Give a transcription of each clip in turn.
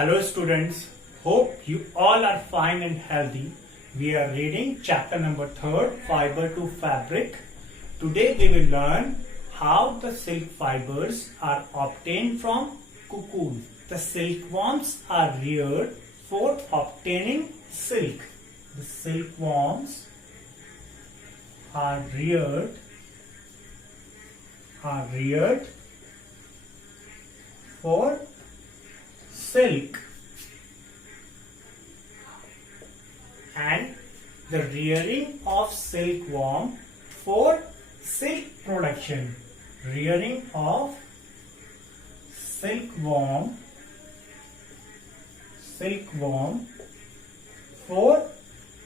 Hello students, hope you all are fine and healthy. We are reading chapter number 3, Fiber to Fabric. Today we will learn how the silk fibers are obtained from cocoon. The silkworms are reared for obtaining silk. The silkworms are reared for silk, and the rearing of silkworm for silk production. Rearing of silkworm for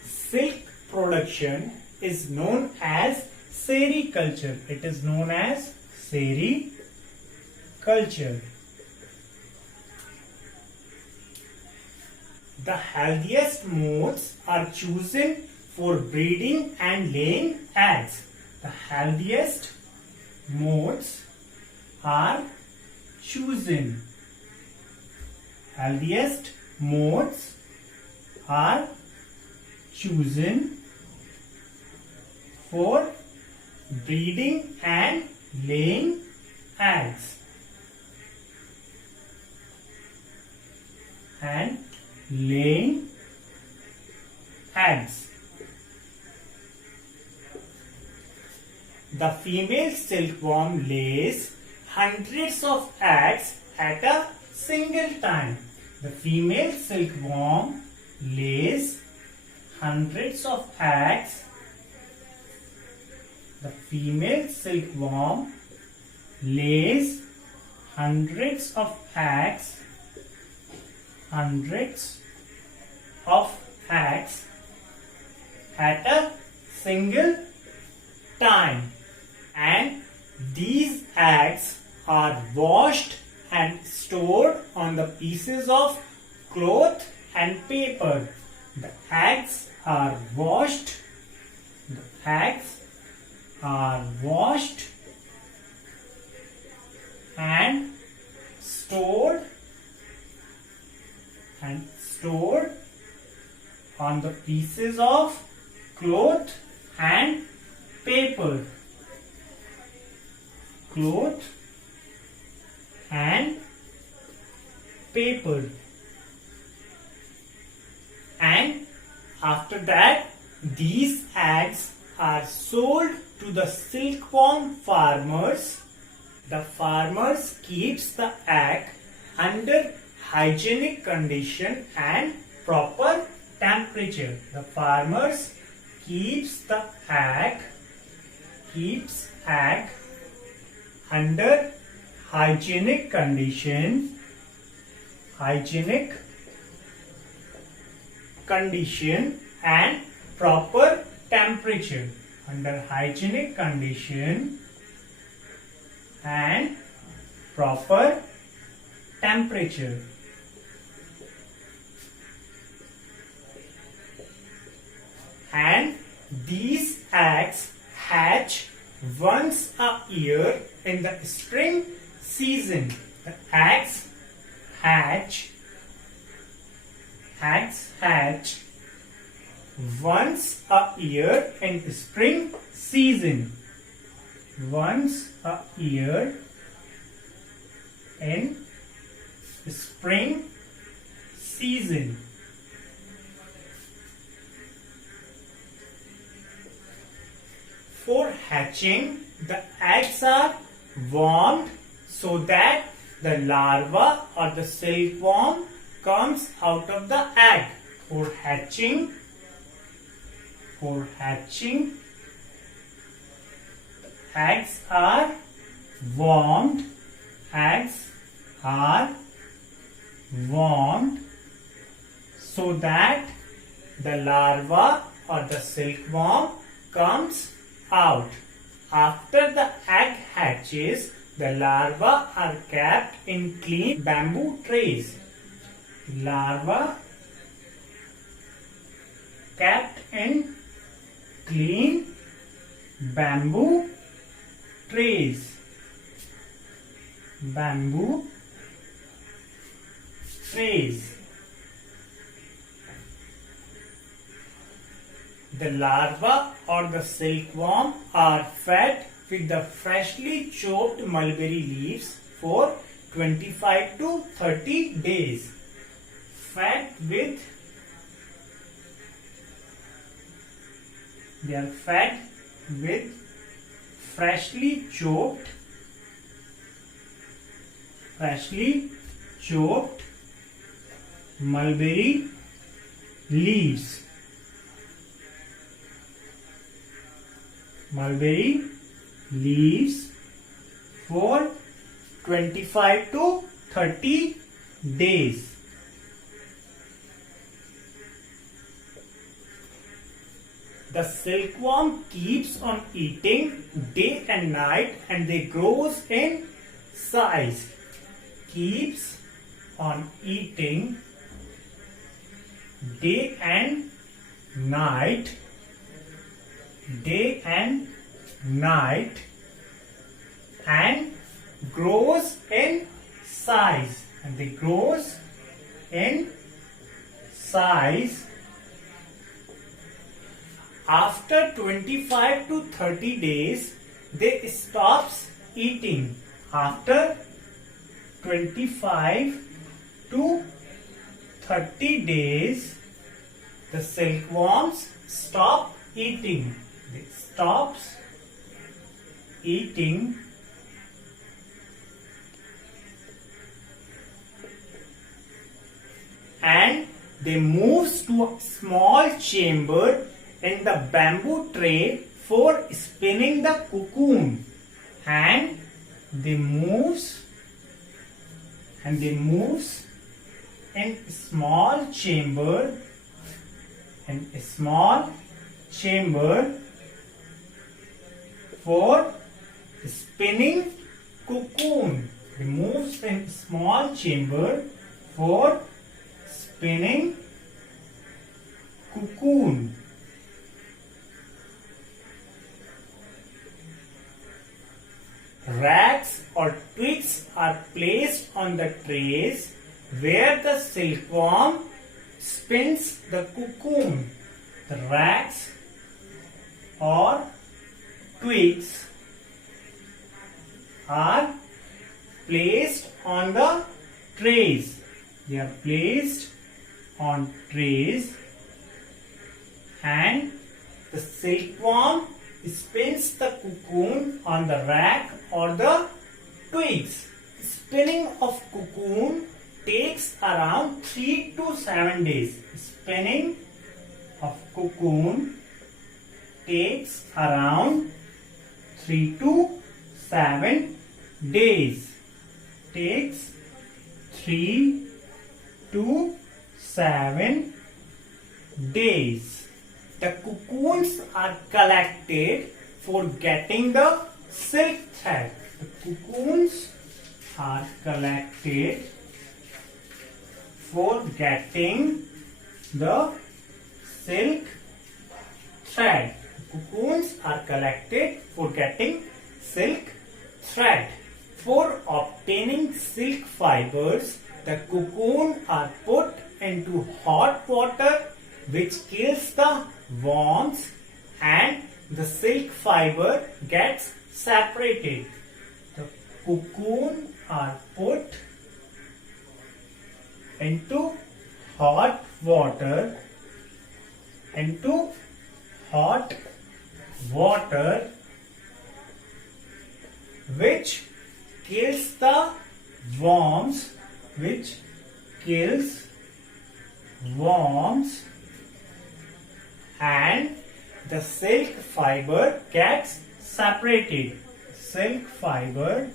silk production is known as sericulture. It is known as sericulture. The healthiest moths are chosen for breeding and laying eggs. The healthiest moths are chosen. Healthiest moths are chosen for breeding and laying eggs. Laying eggs. The female silkworm lays hundreds of eggs at a single time. The female silkworm lays hundreds of eggs. The female silkworm lays hundreds of eggs at a single time, and these eggs are washed and stored on the pieces of cloth and paper. The eggs are washed. And stored on the pieces of cloth and paper. And after that, these eggs are sold to the silkworm farmers. The farmers keeps the egg under hygienic condition and proper temperature. The farmers keeps egg under hygienic condition and proper temperature. Under hygienic condition and proper temperature. And these eggs hatch once a year in the spring season. The eggs hatch once a year in spring season. Once a year in spring season. For hatching, the eggs are warmed so that the larva or the silkworm comes out of the egg. For hatching, eggs are warmed. So that the larva or the silkworm comes out. After the egg hatches, the larvae are kept in clean bamboo trays. Larvae kept in clean bamboo trays. trays. The larva or the silkworm are fed with the freshly chopped mulberry leaves for 25 to 30 days. They are fed with freshly chopped mulberry leaves. For 25 to 30 days. The silkworm keeps on eating day and night and they grows in size. Keeps on eating day and night and grows in size. After 25 to 30 days, they stops eating. After 25 to 30 days, the silkworms stop eating. They stops eating and they moves to a small chamber in the bamboo tray for spinning the cocoon, and they moves in a small chamber for spinning cocoon. They moves in small chamber for spinning cocoon. Rags or twigs are placed on the trays where the silkworm spins the cocoon. The rags or twigs are placed on the trays. They are placed on trays and the silkworm spins the cocoon on the rag or the twigs. Spinning of cocoon takes around 3 to 7 days. Spinning of cocoon takes around 3 to 7 days. Takes 3 to 7 days. The cocoons are collected for getting the silk thread. The cocoons are collected for getting the silk thread. The cocoons are collected for getting silk thread. For obtaining silk fibers, the cocoon are put into hot water which kills the worms and the silk fiber gets separated. The cocoon are put into hot water which kills the worms and the silk fiber gets separated. Silk fiber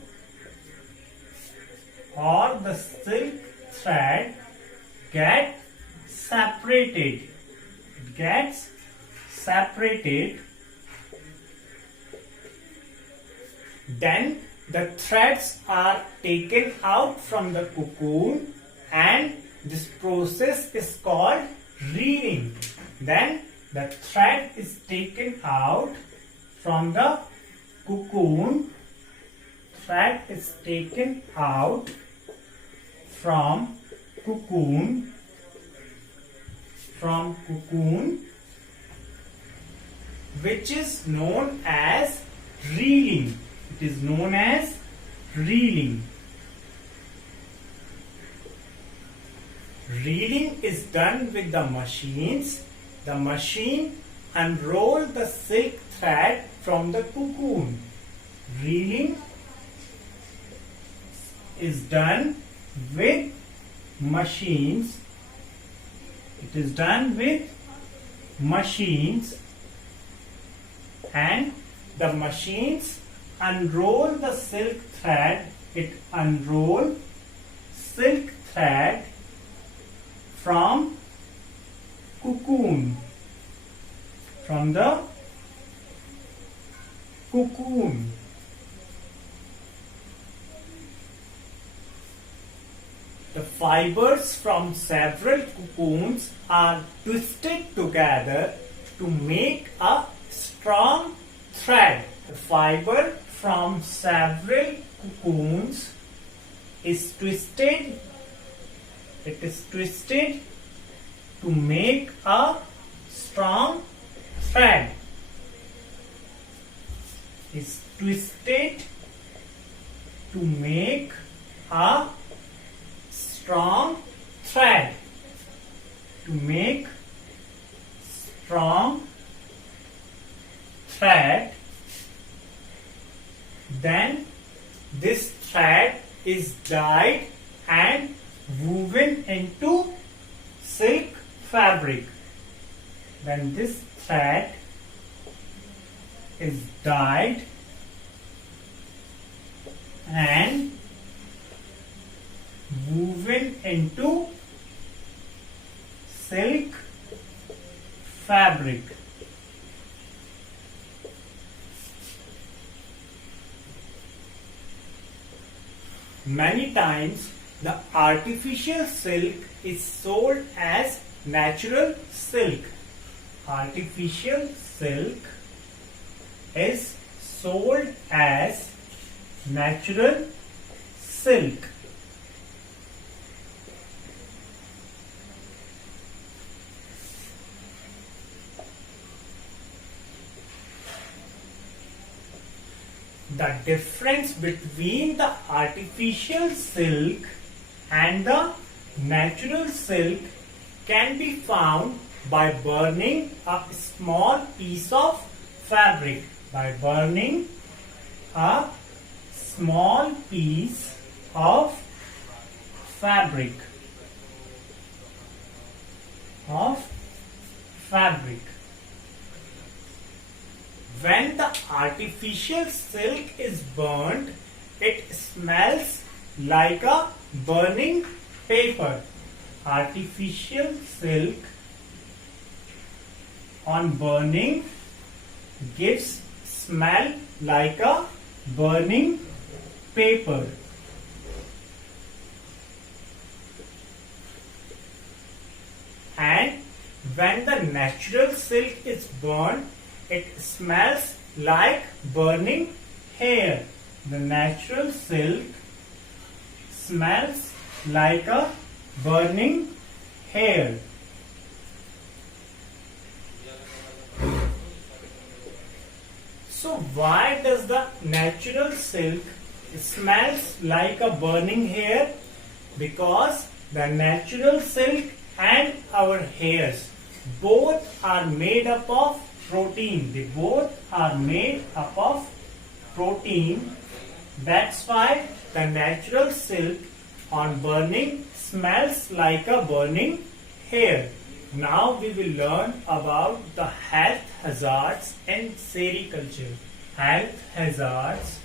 or the silk thread gets separated. It gets separated. Then the threads are taken out from the cocoon and this process is called reading. Then the thread is taken out from the cocoon. Thread is taken out from cocoon, which is known as reeling. It is known as reeling. Reeling is done with the machines. The machine unroll the silk thread from the cocoon. Reeling is done with machines. It is done with machines, and the machines unroll the silk thread. It unroll silk thread from cocoon, from the cocoon. The fibers from several cocoons are twisted together to make a strong thread. The fiber from several cocoons is twisted. It is twisted to make a strong thread. Is twisted to make a strong thread. To make strong thread. Then this thread is dyed and woven into silk fabric. When this thread is dyed and woven into silk fabric. Many times the artificial silk is sold as natural silk. Artificial silk is sold as natural silk. The difference between the artificial silk and the natural silk can be found by burning a small piece of fabric. By burning a small piece of fabric. When the artificial silk is burnt, it smells like a burning paper. Artificial silk on burning gives smell like a burning paper. And when the natural silk is burnt, it smells like burning hair. The natural silk smells like a burning hair. So why does the natural silk smells like a burning hair? Because the natural silk and our hairs both are made up of protein. They both are made up of protein. That's why the natural silk on burning smells like a burning hair. Now we will learn about the health hazards in sericulture. Health hazards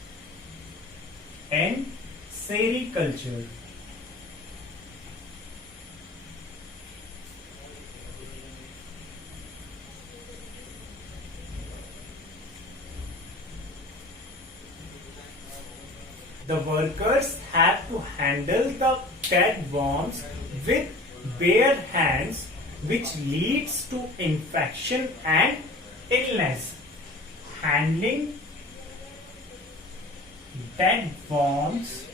in sericulture. The workers have to handle the dead worms with bare hands, which leads to infection and illness. Handling dead worms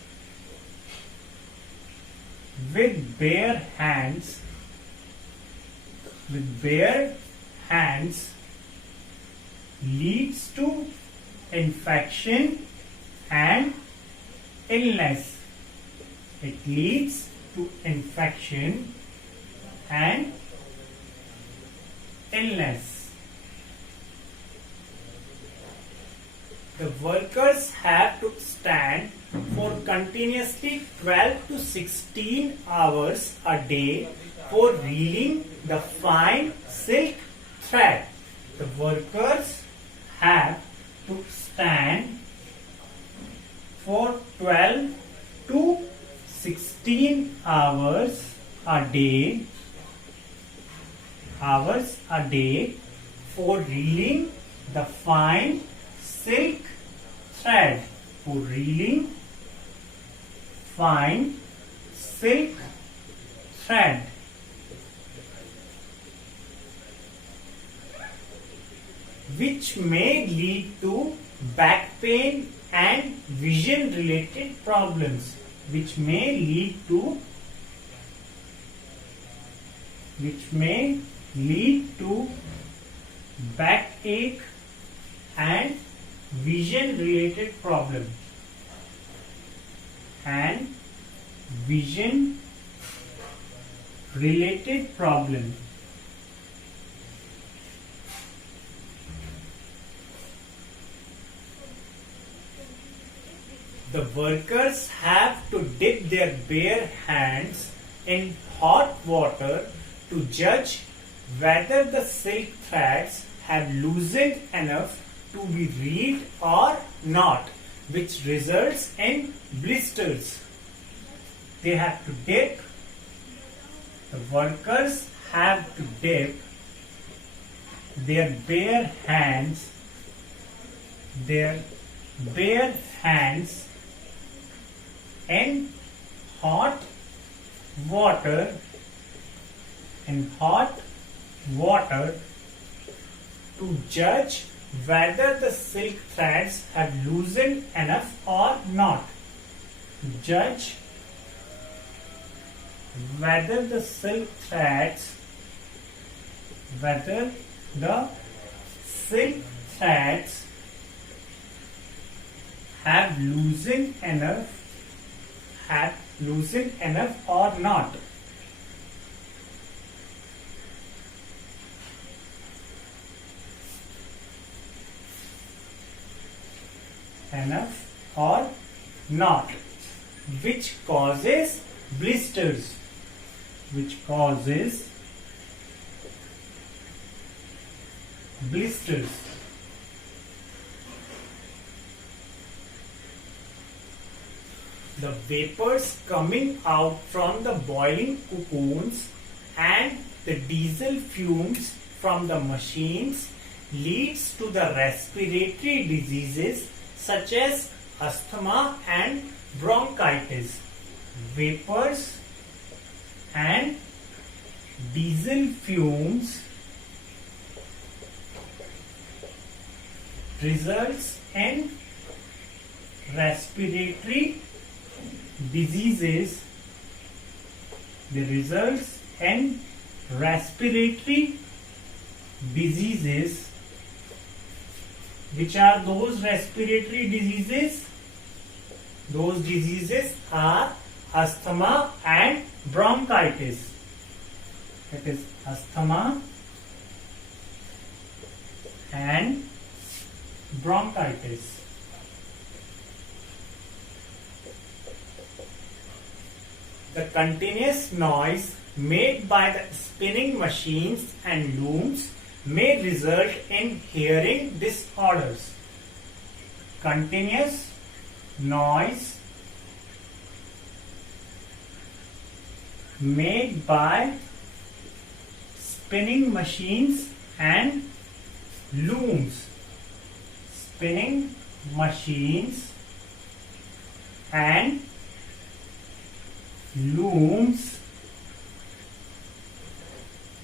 with bare hands leads to infection and illness. It leads to infection and illness. The workers have to stand for continuously 12 to 16 hours a day for reeling the fine silk thread. The workers have to stand for 12 to 16 hours a day for reeling the fine silk thread. For reeling fine silk thread. Which may lead to back pain and vision related problems. Which may lead to backache and vision related problem. The workers have to dip their bare hands in hot water to judge whether the silk threads have loosened enough to be reeled or not, which results in blisters. They have to dip, the workers have to dip their bare hands in hot water to judge whether the silk threads have loosened enough or not. Judge whether the silk threads have loosened enough or not. Which causes blisters. The vapors coming out from the boiling cocoons and the diesel fumes from the machines leads to the respiratory diseases such as asthma and bronchitis. Vapors and diesel fumes results in respiratory diseases. Which are those respiratory diseases? Those diseases are asthma and bronchitis. That is asthma and bronchitis. The continuous noise made by the spinning machines and looms may result in hearing disorders. Continuous noise made by spinning machines and looms. Spinning machines and looms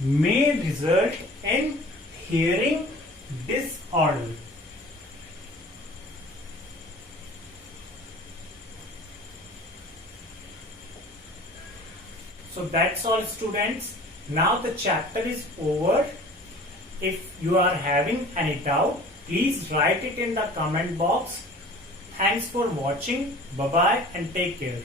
may result in hearing disorder. So that's all, students. Now the chapter is over. If you are having any doubt, please write it in the comment box. Thanks for watching. Bye bye and take care.